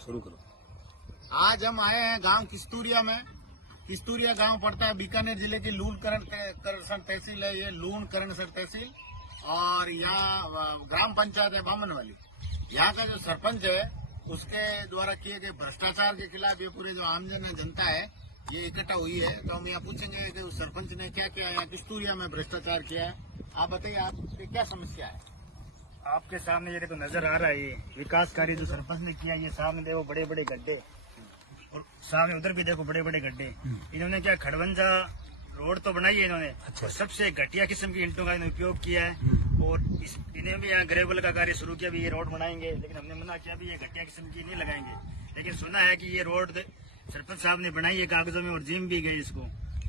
शुरू करो। आज हम आए हैं गांव किस्तूरिया में। किस्तूरिया गांव पड़ता है बीकानेर जिले की लून करणसर तहसील है, ये लून करणसर तहसील। और यहाँ ग्राम पंचायत है बामन वाली। यहाँ का जो सरपंच है उसके द्वारा किए गए भ्रष्टाचार के खिलाफ ये पूरी जो आमजन जनता है ये इकट्ठा हुई है। तो हम यहाँ पूछेंगे कि उस सरपंच ने क्या किया, यहाँ किस्तूरिया में भ्रष्टाचार किया है। आप बताइए, आपकी क्या समस्या है? आपके सामने ये देखो नजर आ रहा है, ये विकास कार्य जो सरपंच ने किया। ये सामने देखो बड़े बड़े गड्ढे, और सामने उधर भी देखो बड़े बड़े गड्ढे। इन्होंने क्या खड़वंजा रोड तो बनाई है इन्होंने, और सबसे घटिया किस्म की ईंटों का इन्होंने उपयोग किया है। और इन्हें भी यहाँ ग्रेवल का कार्य शुरू किया, भी ये रोड बनाएंगे, लेकिन हमने मना किया भी ये घटिया किस्म की नहीं लगाएंगे। लेकिन सुना है कि ये रोड सरपंच साहब ने बनाई है कागजों में, और जिम भी गई इसको।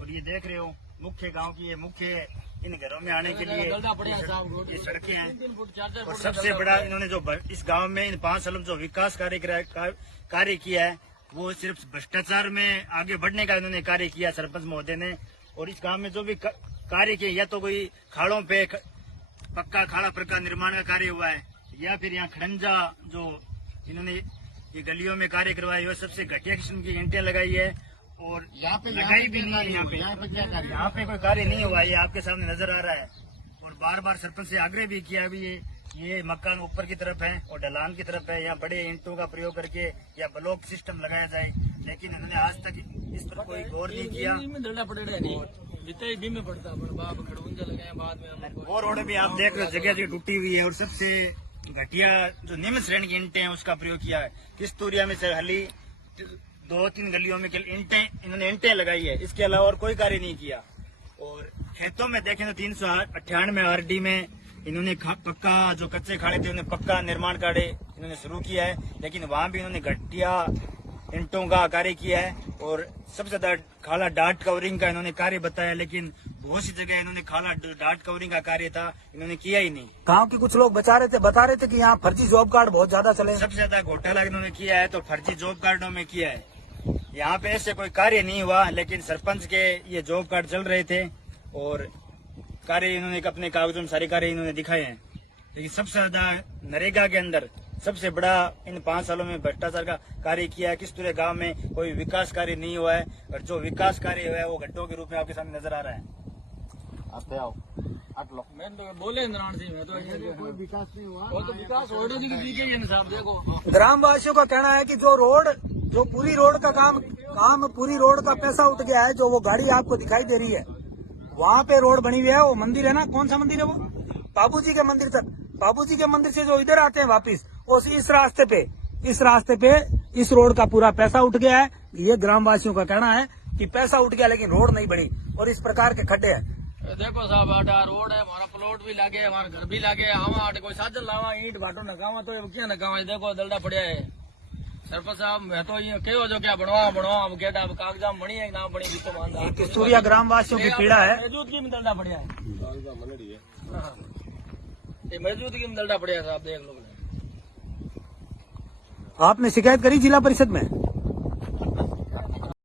और ये देख रहे हो मुख्य गाँव की, ये मुख्य इन घरों में आने के लिए ये सड़कें हैं। और सबसे बड़ा इन्होंने जो इस गांव में इन 5 सालों में जो विकास कार्य किया है वो सिर्फ भ्रष्टाचार में आगे बढ़ने का इन्होंने कार्य किया सरपंच महोदय ने। और इस गांव में जो भी कार्य किया, या तो कोई खाड़ों पे पक्का खाड़ा प्रकार निर्माण का कार्य हुआ है, या फिर यहाँ खड़ंजा जो इन्होंने ये गलियों में कार्य करवाया है, सबसे घटिया किस्म की ईंटें लगाई है। और यहाँ पे लगाई भी नहीं है, यहाँ पे कोई कार्य नहीं हुआ, ये आपके सामने नजर आ रहा है। और बार बार सरपंच से आग्रह भी किया भी ये मकान ऊपर की तरफ है और ढलान की तरफ है, या बड़े ईंटों का प्रयोग करके या ब्लॉक सिस्टम लगाया जाए, लेकिन इन्होंने आज तक इस पर कोई गौर नहीं किया। वो रोड भी आप देख रहे हो जगह जगह टूटी हुई है, और सबसे घटिया जो निम्न श्रेणी की ईंटें हैं उसका प्रयोग किया है। किस्तूरिया में से हाली 2-3 गलियों में इन्होंने ईंटें लगाई है, इसके अलावा और कोई कार्य नहीं किया। और खेतों में देखें तो 398 आरडी में इन्होंने पक्का जो कच्चे खाड़े थे उन्हें पक्का निर्माण कार्य इन्होंने शुरू किया है, लेकिन वहां भी इन्होंने घटिया ईंटों का कार्य किया है। और सबसे ज्यादा खाला डाट कवरिंग का इन्होंने कार्य बताया, लेकिन बहुत सी जगह इन्होंने खाला डाट कवरिंग का कार्य था, इन्होंने किया ही नहीं। गांव के कुछ लोग बता रहे थे कि यहाँ फर्जी जॉब कार्ड बहुत ज्यादा चले। सबसे ज्यादा घोटाला इन्होंने किया है तो फर्जी जॉब कार्डों में किया है। यहाँ पे ऐसे कोई कार्य नहीं हुआ, लेकिन सरपंच के ये जॉब कार्ड चल रहे थे और कार्य इन्होंने अपने कागजों में सारे कार्य इन्होंने दिखाए हैं। लेकिन सबसे ज्यादा नरेगा के अंदर सबसे बड़ा इन 5 सालों में भ्रष्टाचार का कार्य किया है। किस्तूरिया गांव में कोई विकास कार्य नहीं हुआ है, और जो विकास कार्य हुआ है वो गड्ढों के रूप में आपके सामने नजर आ रहा है। आते आओ मैं तो बोले मैं तो कोई विकास नहीं हुआ, वो तो विकास देखो। ग्रामवासियों का कहना है कि जो पूरी रोड का काम पूरी रोड का पैसा उठ गया है। जो वो गाड़ी आपको दिखाई दे रही है वहाँ पे रोड बनी हुई है, वो मंदिर है ना, कौन सा मंदिर है वो? बाबूजी के मंदिर तक। बाबूजी के मंदिर से जो इधर आते हैं वापिस, और इस रास्ते पे इस रोड का पूरा पैसा उठ गया है। ये ग्रामवासियों का कहना है कि पैसा उठ गया लेकिन रोड नहीं बनी, और इस प्रकार के खड्डे हैं। देखो साहब, आटा रोड है, हमारा प्लॉट भी लागे, हमारा घर भी लागे, हवा आटे कोई साधन लावा, ईंट भाटो नगावा तो क्या नगावा। देखो दलडा पड़िया है। सरपंच साहब मैं तो ये कहो जो क्या बनवा अब गेट अब कागजाम बनी है ना बनी तो मानदा। किस्तूरिया ग्रामवासियों की पीड़ा है। मौजूदगी में दलडा पड़िया है, मौजूदगी में दलडा पड़िया साहब देख लो। आपने शिकायत करी जिला परिषद में?